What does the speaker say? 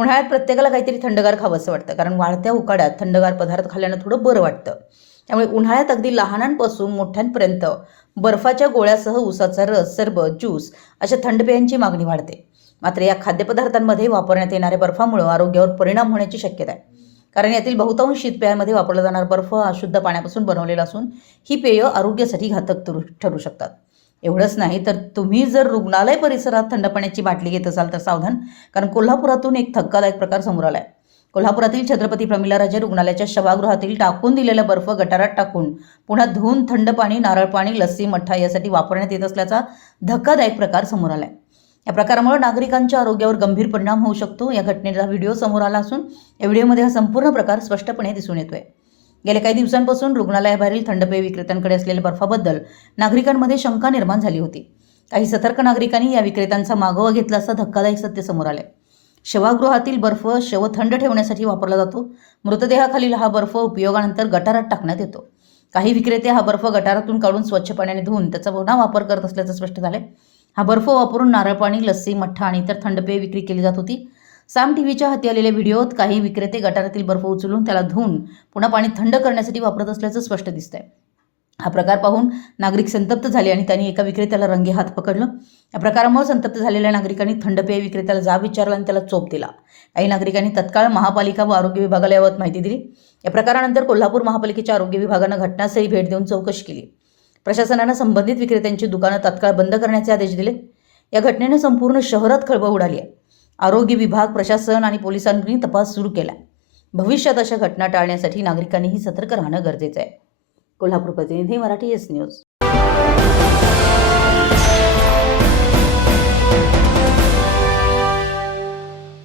उन्हाळ्यात प्रत्येकाला काहीतरी थंडगार खावंसं वाटतं. कारण वाढत्या उकाड्यात थंडगार पदार्थ खाल्ल्यानं थोडं बरं वाटतं. त्यामुळे उन्हाळ्यात अगदी लहानांपासून मोठ्यांपर्यंत बर्फाच्या गोळ्यासह उसाचा रस सरबत ज्यूस अशा थंड पेयांची मागणी वाढते. मात्र या खाद्यपदार्थांमध्ये वापरण्यात येणाऱ्या बर्फामुळं आरोग्यावर परिणाम होण्याची शक्यता आहे. कारण यातील बहुतांश शीतपेयांमध्ये वापरला जाणारा बर्फ हा शुद्ध पाण्यापासून बनवलेला असून ही पेयं आरोग्यासाठी घातक ठरू शकतात. एवढंच नाही तर तुम्ही जर रुग्णालय परिसरात थंड पाण्याची बाटली घेत असाल तर सावधान कारण कोल्हापुरातून एक धक्कादायक प्रकार समोर आलाय. कोल्हापुरातील छत्रपती प्रमिलाराजे रुग्णालयाच्या शवागृहातील टाकून दिलेला बर्फ गटारात टाकून पुन्हा धुवून थंड पाणी नारळ पाणी लस्सी मठ्ठा यासाठी वापरण्यात येत असल्याचा धक्कादायक प्रकार समोर आलाय. या प्रकारामुळे नागरिकांच्या आरोग्यावर गंभीर परिणाम होऊ शकतो. या घटनेचा व्हिडिओ समोर आला असून या व्हिडिओमध्ये हा संपूर्ण प्रकार स्पष्टपणे दिसून येतोय. गेल्या काही दिवसांपासून रुग्णालयाबाहेरील थंडपेय विक्रेत्यांकडे असलेल्या बर्फाबद्दल नागरिकांमध्ये शंका निर्माण झाली होती. काही सतर्क नागरिकांनी या विक्रेत्यांचा मागोवा घेतला असता धक्कादायक सत्य समोर आले शवागृहातील बर्फ शव थंड ठेवण्यासाठी वापरला जातो. मृतदेहाखालील हा बर्फ उपयोगानंतर गटारात टाकण्यात येतो. काही विक्रेते हा बर्फ गटारातून काढून स्वच्छ पाण्याने धुवून त्याचा पुन्हा वापर करत असल्याचं स्पष्ट झालंय. हा बर्फ वापरून नारळ पाणी लस्सी मठ्ठा आणि इतर थंडपेय विक्री केली जात होती. साम टीव्हीच्या हाती आलेल्या व्हिडिओत काही विक्रेते गटारातील बर्फ उचलून त्याला धुवून पुन्हा पाणी थंड करण्यासाठी वापरत असल्याचं स्पष्ट दिसतंय. हा प्रकार पाहून नागरिक संतप्त झाले आणि त्यांनी एका विक्रेत्याला रंगे हात पकडलं. या प्रकारामुळे संतप्त झालेल्या नागरिकांनी थंडपेय विक्रेत्याला जाब विचारला आणि त्याला चोप दिला. काही नागरिकांनी तत्काळ महापालिका व आरोग्य विभागाला याबाबत माहिती दिली. या प्रकारानंतर कोल्हापूर महापालिकेच्या आरोग्य विभागानं घटनास्थळी भेट देऊन चौकशी केली. प्रशासनानं संबंधित विक्रेत्यांची दुकानं तत्काळ बंद करण्याचे आदेश दिले. या घटनेनं संपूर्ण शहरात खळबळ उडाली आहे. आरोग्य विभाग प्रशासन आणि पोलिसांनी तपास सुरू केला. भविष्यात अशा घटना टाळण्यासाठी नागरिकांनीही सतर्क राहणं गरजेचं आहे. कोल्हापूर प्रतिनिधी मराठी एस न्यूज.